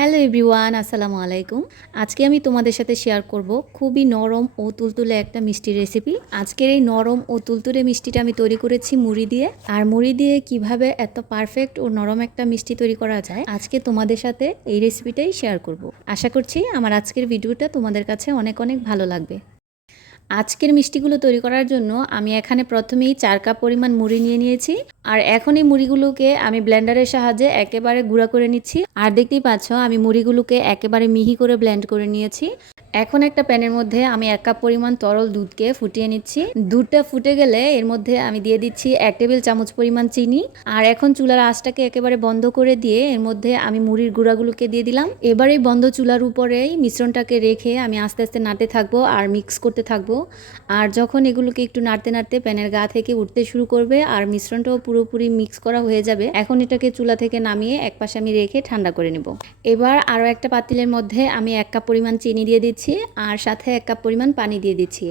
Hello everyone, আসসালামু আলাইকুম। আজকে আমি তোমাদের সাথে শেয়ার করব খুবই নরম ও তুলতুলে একটা মিষ্টি রেসিপি আজকের এই নরম ও তুলতুলে মিষ্টিটা আমি তৈরি করেছি মুড়ি দিয়ে। আর মুড়ি দিয়ে কীভাবে এত পারফেক্ট ও নরম একটা মিষ্টি তৈরি করা যায়, আজকে তোমাদের সাথে এই রেসিপিটাই শেয়ার করব। আশা করছি আমার আজকের ভিডিওটা তোমাদের কাছে অনেক অনেক ভালো লাগবে। আজকের মিষ্টিগুলো তৈরি করার জন্য আমি এখানে প্রথমেই চার কাপ পরিমাণ মুড়ি নিয়ে নিয়েছি। আর এখন এই মুড়িগুলোকে আমি ব্লেন্ডারের সাহায্যে একেবারে গুঁড়া করে নিচ্ছি। আর দেখতেই পাচ্ছ, আমি মুড়িগুলোকে একেবারে মিহি করে ব্লেন্ড করে নিয়েছি। এখন একটা প্যানের মধ্যে আমি এক কাপ পরিমাণ তরল দুধকে ফুটিয়ে নিচ্ছি। দুধটা ফুটে গেলে এর মধ্যে আমি দিয়ে দিচ্ছি এক টেবিল চামচ পরিমাণ চিনি। আর এখন চুলার আঁচটাকে একেবারে বন্ধ করে দিয়ে এর মধ্যে আমি মুড়ির গুঁড়াগুলোকে দিয়ে দিলাম। এবার বন্ধ চুলার উপরেই মিশ্রণটাকে রেখে আমি আস্তে আস্তে নাড়তে থাকব আর মিক্স করতে থাকব। আর যখন এগুলোকে একটু নাড়তে নাড়তে প্যানের গা থেকে উঠতে শুরু করবে আর মিশ্রণটাও পুরোপুরি মিক্স করা হয়ে যাবে। এখন এটাকে চুলা থেকে নামিয়ে এক পাশে আমি রেখে ঠান্ডা করে নেব। এবার আরও একটা পাতিলের মধ্যে আমি এক কাপ পরিমাণ চিনি দিয়ে দিচ্ছি আর সাথে এক কাপ পরিমাণ পানি দিয়ে দিচ্ছি।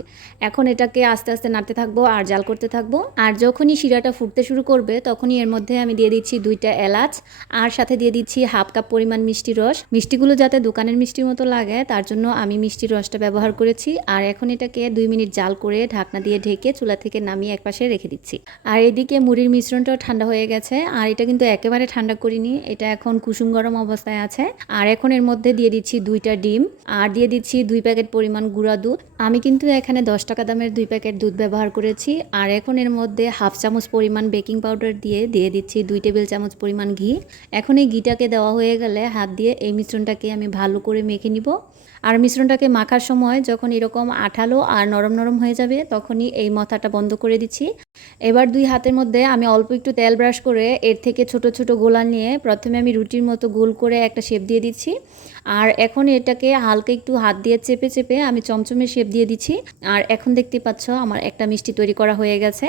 এখন এটাকে আস্তে আস্তে নাড়তে থাকব আর জাল করতে থাকব। আর যখনই শিরাটা ফুটতে শুরু করবে, তখনই এর মধ্যে আমি দিয়ে দিচ্ছি দুইটা এলাচ আর সাথে দিয়ে দিচ্ছি হাফ কাপ পরিমাণ মিষ্টি রস। মিষ্টিগুলো যাতে দোকানের মিষ্টির মতো লাগে, তার জন্য আমি মিষ্টির রসটা ব্যবহার করেছি। আর এখন এটাকে দুই মিনিট জাল করে ঢাকনা দিয়ে ঢেকে চুলা থেকে নামিয়ে একপাশে রেখে দিচ্ছি। আর এদিকে মুড়ির মিশ্রণটাও ঠান্ডা হয়ে গেছে, আর এটা কিন্তু একেবারে ঠান্ডা করিনি, এটা এখন কুসুম গরম অবস্থায় আছে। আর এখন এর মধ্যে দিয়ে দিচ্ছি দুইটা ডিম, আর দিয়ে দিচ্ছি দুই প্যাকেট পরিমাণ গুঁড়া দুধ। আমি কিন্তু এখানে দশ টাকা দামের দুই প্যাকেট দুধ ব্যবহার করেছি, আর এখন এর মধ্যে হাফ চামচ পরিমাণ বেকিং পাউডার দিয়ে দিয়ে দিচ্ছি দুই টেবিল চামচ পরিমাণ ঘি। এখন এই ঘিটাকে দেওয়া হয়ে গেলে হাত দিয়ে এই মিশ্রণটাকে আমি ভালো করে মেখে নিব। আর মিশ্রণটাকে মাখার সময় যখন এরকম আঠালো আর নরম নরম হয়ে যাবে, তখনই এই মথাটা বন্ধ করে দিচ্ছি। এবার দুই হাতের মধ্যে আমি অল্প একটু তেল ব্রাশ করে এর থেকে ছোট ছোট গোলা নিয়ে প্রথমে আমি রুটির মতো গোল করে একটা শেপ দিয়ে দিচ্ছি। আর এখন এটাকে হালকা একটু হাত দিয়ে চেপে চেপে আমি চমচমে শেপ দিয়ে দিচ্ছি। আর এখন দেখতে পাচ্ছ আমার একটা মিষ্টি তৈরি করা হয়ে গেছে।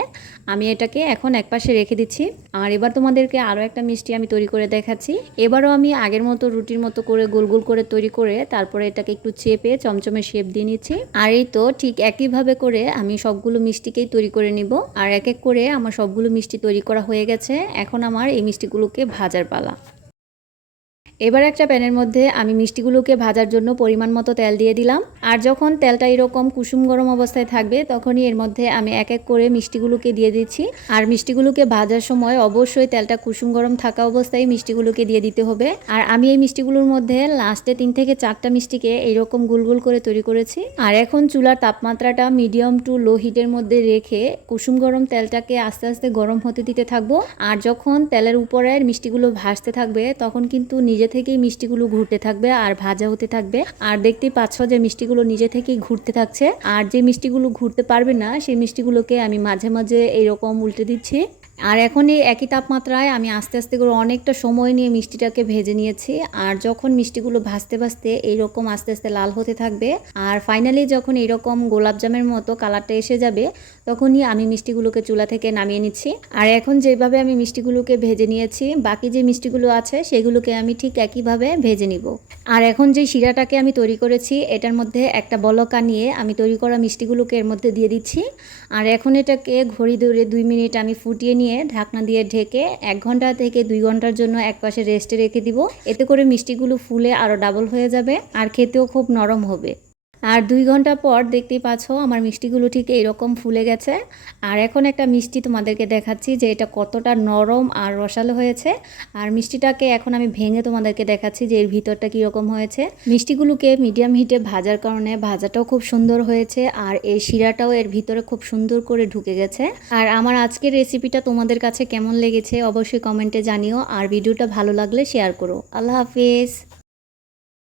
আমি এটাকে এখন একপাশে রেখে দিচ্ছি। আর এবার তোমাদেরকে আরও একটা মিষ্টি আমি তৈরি করে দেখাচ্ছি। এবারও আমি আগের মতো রুটির মতো করে গোল গোল করে তৈরি করে তারপরে এটাকে একটু চেপে চমচমে শেপ দিয়ে নিচ্ছি। আর এই তো ঠিক একইভাবে করে আমি সবগুলো মিষ্টিকেই তৈরি করে নিব। আর এক এক করে আমার সবগুলো মিষ্টি তৈরি করা হয়ে গেছে। এখন আমার এই মিষ্টিগুলোকে ভাজার পালা। এবার একটা প্যানের মধ্যে আমি মিষ্টিগুলোকে ভাজার জন্য পরিমাণ মতো তেল দিয়ে দিলাম। আর যখন তেলটা এরকম কুসুম গরম অবস্থায় থাকবে, তখনই এর মধ্যে আমি এক এক করে মিষ্টিগুলোকে দিয়ে দিচ্ছি। আর মিষ্টিগুলোকে ভাজার সময় অবশ্যই তেলটা কুসুম গরম থাকা অবস্থায় মিষ্টিগুলোকে দিয়ে দিতে হবে। আর আমি এই মিষ্টিগুলোর মধ্যে লাস্টে তিন থেকে চারটা মিষ্টিকে এইরকম গুল গুল করে তৈরি করেছি। আর এখন চুলার তাপমাত্রাটা মিডিয়াম টু লো হিটের মধ্যে রেখে কুসুম গরম তেলটাকে আস্তে আস্তে গরম হতে দিতে থাকব। আর যখন তেলের উপরে মিষ্টিগুলো ভাসতে থাকবে, তখন কিন্তু নিজে থেকেই মিষ্টিগুলো ঘুরতে থাকবে আর ভাজা হতে থাকবে। আর দেখতেই পাচ্ছ যে মিষ্টিগুলো নিজে থেকেই ঘুরতে থাকছে। আর যে মিষ্টিগুলো ঘুরতে পারবে না, সেই মিষ্টিগুলোকে আমি মাঝে মাঝে এইরকম উল্টে দিচ্ছি। আর এখন এই একই তাপমাত্রায় আমি আস্তে আস্তে করে অনেকটা সময় নিয়ে মিষ্টিটাকে ভেজে নিয়েছি। আর যখন মিষ্টিগুলো ভাজতে ভাজতে এইরকম আস্তে আস্তে লাল হতে থাকবে, আর ফাইনালি যখন এইরকম গোলাপজামের মতো কালারটা এসে যাবে, তখনই আমি মিষ্টিগুলোকে চুলা থেকে নামিয়ে নিচ্ছি। আর এখন যেভাবে আমি মিষ্টিগুলোকে ভেজে নিয়েছি, বাকি যে মিষ্টিগুলো আছে সেগুলোকে আমি ঠিক একইভাবে ভেজে নিব। আর এখন যে শিরাটাকে আমি তৈরি করেছি, এটার মধ্যে একটা বলকা নিয়ে আমি তৈরি করা মিষ্টিগুলোকে এর মধ্যে দিয়ে দিচ্ছি। আর এখন এটাকে ঘড়ি ধরে দুই মিনিট আমি ফুটিয়ে নিয়ে ঢাকনা দিয়ে ঢেকে এক ঘণ্টা থেকে দুই ঘণ্টার জন্য এক পাশে রেস্টে রেখে দিব। এতে করে মিষ্টিগুলো ফুলে আরও ডাবল হয়ে যাবে আর খেতেও খুব নরম হবে। আর দুই ঘণ্টা পর দেখতেই পাচ্ছ আমার মিষ্টিগুলো ঠিক এরকম ফুলে গেছে। আর এখন একটা মিষ্টি তোমাদেরকে দেখাচ্ছি যে এটা কতটা নরম আর রসালো হয়েছে। আর মিষ্টিটাকে এখন আমি ভেঙে তোমাদেরকে দেখাচ্ছি যে এর ভিতরটা কীরকম হয়েছে। মিষ্টিগুলোকে মিডিয়াম হিটে ভাজার কারণে ভাজাটাও খুব সুন্দর হয়েছে আর এই শিরাটাও এর ভিতরে খুব সুন্দর করে ঢুকে গেছে। আর আমার আজকের রেসিপিটা তোমাদের কাছে কেমন লেগেছে অবশ্যই কমেন্টে জানিও। আর ভিডিওটা ভালো লাগলে শেয়ার করো। আল্লাহ হাফিজ।